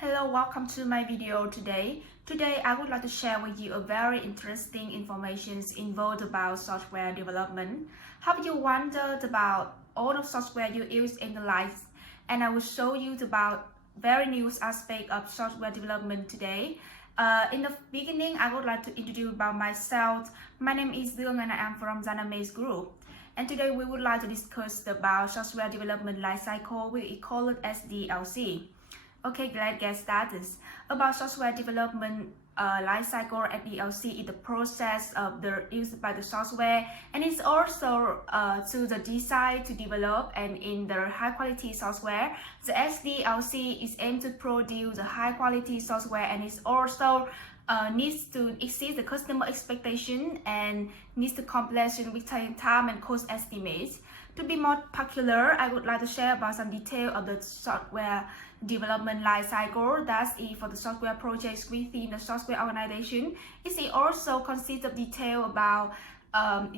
Hello, welcome to my video today. Today, I would like to share with you a very interesting information involved about software development. Have you wondered about all the software you use in the life? And I will show you about very new aspect of software development today. In the beginning, I would like to introduce about myself. My name is Dương and I am from Raznameh group. And today we would like to discuss about software development lifecycle. We call it SDLC. Okay, let's get started. About software development lifecycle, SDLC is the process of the use by the software, and it's also to the design to develop and in the high quality software. The SDLC is aimed to produce the high quality software, and it's also needs to exceed the customer expectation and needs to completion with time and cost estimates. To be more particular, I would like to share about some detail of the software development life cycle. That's it for the software projects within the software organization. It also consists of detail about how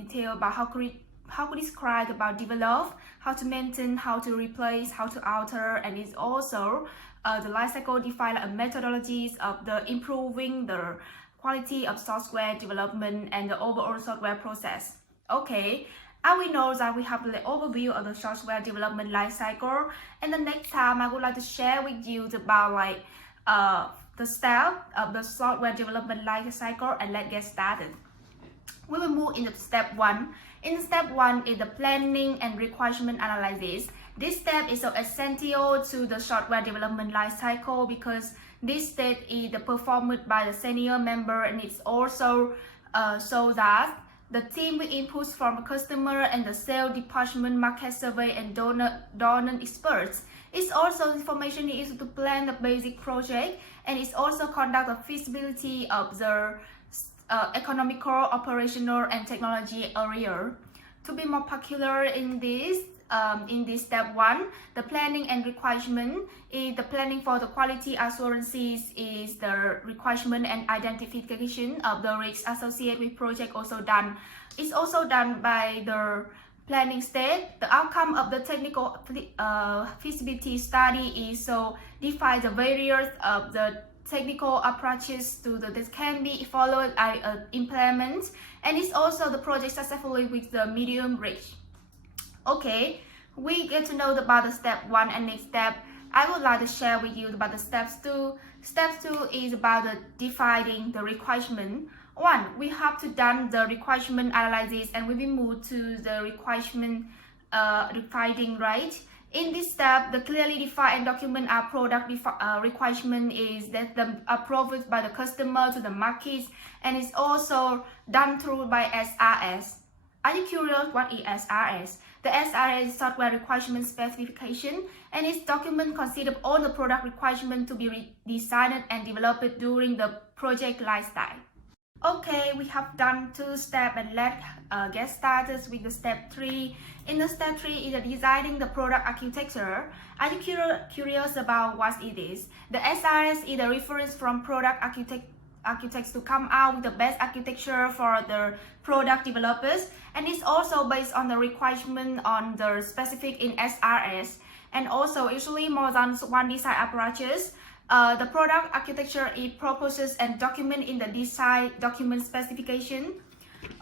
to describe about develop, how to maintain, how to replace, how to alter, and it's also the life cycle define methodologies of the improving the quality of software development and the overall software process. Okay. And we know that we have the overview of the software development life cycle, and the next time I would like to share with you about the step of the software development life cycle, and let's get started. We will move into step 1. In step 1 is the planning and requirement analysis. This step is so essential to the software development life cycle because this step is performed by the senior member, and it's also so that the team with inputs from the customer and the sales department, market survey, and donor experts. It's also information used to plan the basic project, and it's also conduct the feasibility of the economical, operational, and technology area. To be more particular in this step 1, the planning and requirement is the planning for the quality assurances is the requirement and identification of the risks associated with project also done. It's also done by the planning stage. The outcome of the technical feasibility study is so define the various of the technical approaches to that can be followed and implement, and it's also the project successfully with the medium risk. Okay, we get to know about the step 1, and next step I would like to share with you about the steps 2. Step 2 is about the defining the requirement. 1, we have to done the requirement analysis, and we will move to the requirement defining, right? In this step, the clearly defined and document our product requirement is that them approved by the customer to the market, and it's also done through by SRS. Are you curious what is SRS? The SRS is software requirement specification, and its document consider all the product requirements to be designed and developed during the project lifestyle. Okay, we have done 2 steps, and let's get started with the step 3. In the step 3 is the designing the product architecture. Are you curious about what it is? The SRS is the reference from product architects to come out with the best architecture for the product developers, and it's also based on the requirement on the specific in SRS, and also usually more than one design approaches. The product architecture is proposes and document in the design document specification.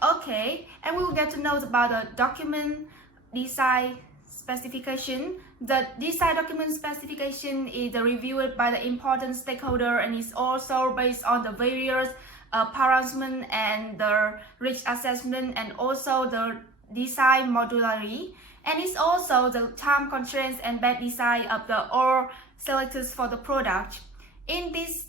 Okay, and we will get to know about the document design specification. The design document specification is reviewed by the important stakeholder, and is also based on the various parameters and the risk assessment, and also the design modularity, and it's also the time constraints and best design of the all selected for the product. In this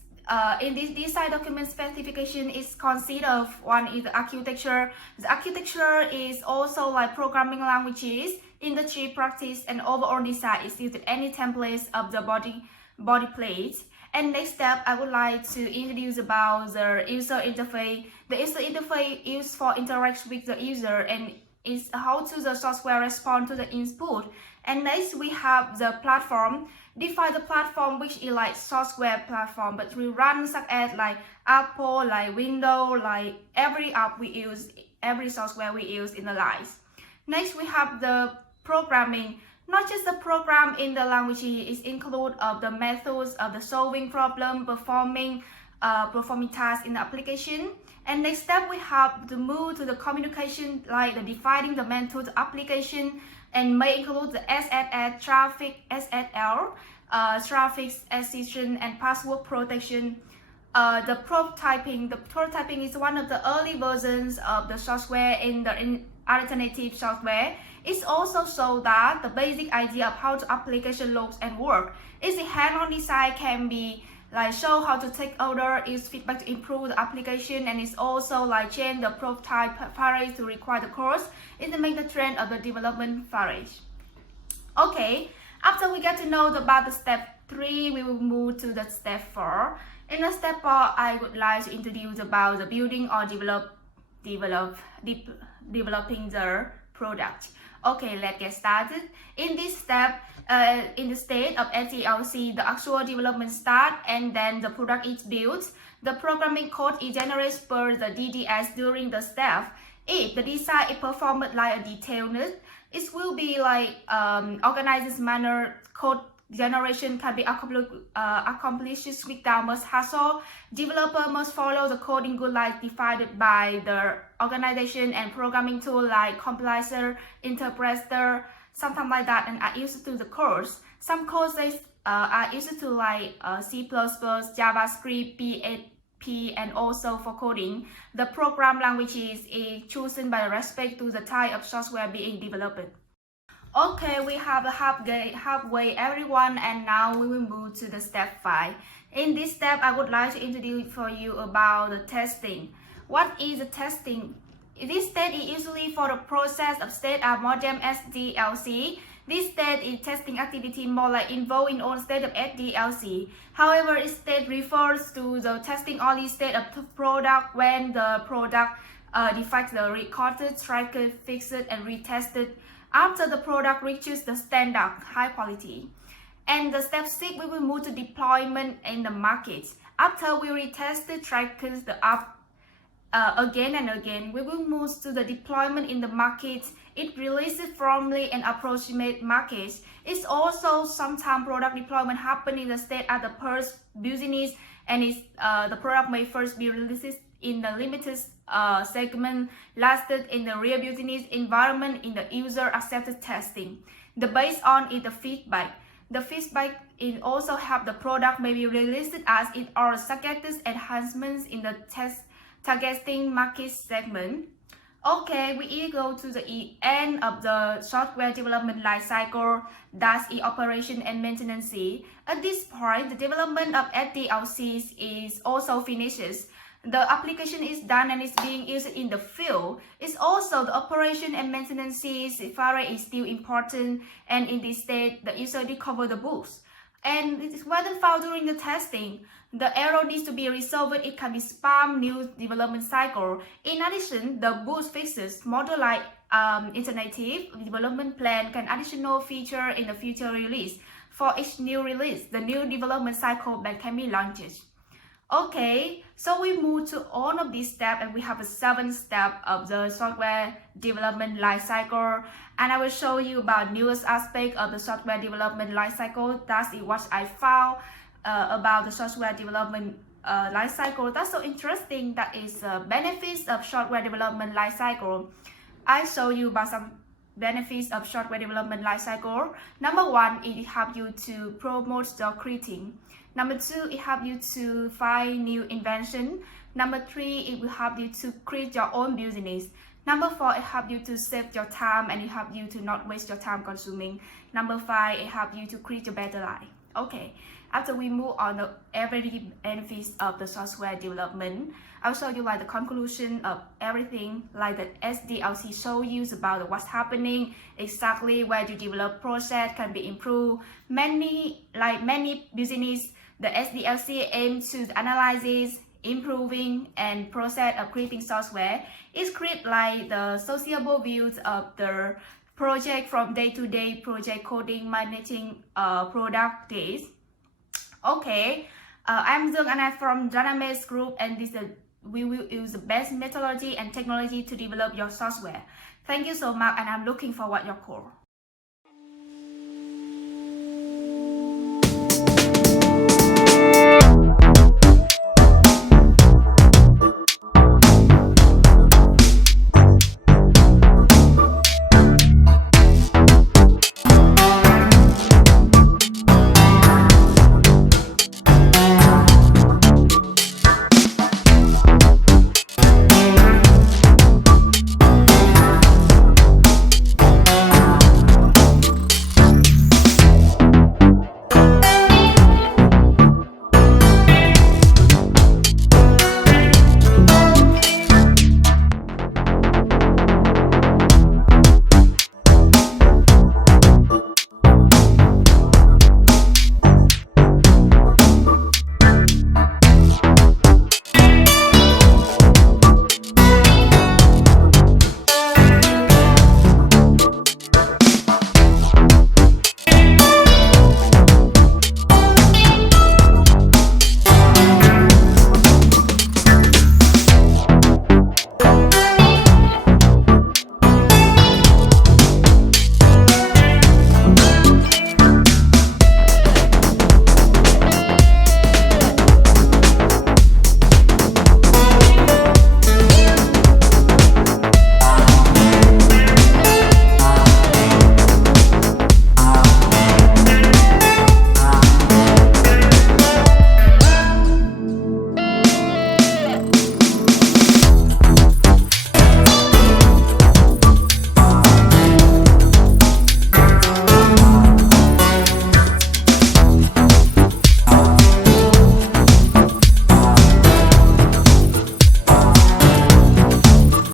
design document specification is considered 1 is the architecture. The architecture is also like programming languages, industry practice, and overall design is used any templates of the body plate. And next step, I would like to introduce about the user interface. The user interface is for interact with the user, and is how to the software respond to the input. And next we have the platform. Define the platform which is like software platform, but we run such as like Apple, like Windows, like every app we use, every software we use in the life. Next we have the programming. Not just the program in the language is include of the methods of the solving problem, performing tasks in the application. And next step we have to move to the communication, like the defining the method application, and may include the SSL, traffic SSL, traffic assistant, and password protection. The prototyping is one of the early versions of the software in alternative software. It's also so that the basic idea of how the application looks and work. Is the hand-on design can be like show how to take order, is feedback to improve the application, and it's also like change the prototype phase to require the course is to make the trend of the development phase. Okay, after we get to know about the step 3, we will move to the step 4. In the step 4, I would like to introduce about the building or developing the product. Okay, let's get started. In this step, in the state of SDLC, the actual development start and then the product is built. The programming code is generated per the DDS during the step. If the design is performed like a detailed, it will be like organized manner. Code generation can be accomplished without much hassle. Developer must follow the coding guidelines defined by the organization and programming tool like compiler, interpreter, something like that, and are used to the course. Some courses are used to like C++, JavaScript, PHP, and also for coding. The program language is chosen by respect to the type of software being developed. Okay, we have a halfway everyone, and now we will move to the step 5. In this step, I would like to introduce for you about the testing. What is the testing? This state is usually for the process of state of modem SDLC. This state is testing activity more like involved in all state of SDLC. However, this state refers to the testing only state of the product when the product defects the recorded, tracked, fixed, and retested after the product reaches the standard high quality. And the step 6, we will move to deployment in the market. After we retest the trackers again and again, we will move to the deployment in the market. It releases formally and approximate markets. It's also sometimes product deployment happen in the state at the first business, and the product may first be released in the limited segment, lasted in the real business environment in the user accepted testing. The based on is the feedback. The feedback it also help the product may be released as it or suggested enhancements in the targeting market segment. Okay, we go to the end of the software development life cycle, that's operation and maintenance. At this point, the development of SDLCs is also finishes. The application is done and is being used in the field. It's also the operation and maintenance phase is still important, and in this state, the user did cover the bugs. And it is wasn't found during the testing. The error needs to be resolved. It can be spam new development cycle. In addition, the bug fixes model like alternative development plan can additional feature in the future release. For each new release, the new development cycle can be launched. Okay, so we move to all of these steps, and we have a 7 step of the software development life cycle, and I will show you about newest aspect of the software development life cycle. That's what I found about the software development life cycle. That's so interesting. That is benefits of software development life cycle. I show you about some benefits of software development life cycle. Number 1, it helps you to promote your creating. Number 2, it helps you to find new invention. Number 3, it will help you to create your own business. Number 4, it helps you to save your time, and it helps you to not waste your time consuming. Number 5, it helps you to create a better life. Okay, after we move on the every benefits of the software development, I'll show you like the conclusion of everything, like the SDLC show you about what's happening, exactly where you develop process can be improved. Many business, the SDLC aims to analyze, improving, and process of creating software. It creates like the sociable views of the project from day-to-day project coding, managing product days. Okay, I'm Dương and I'm from Raznameh group, and we will use the best methodology and technology to develop your software. Thank you so much, and I'm looking forward to your call.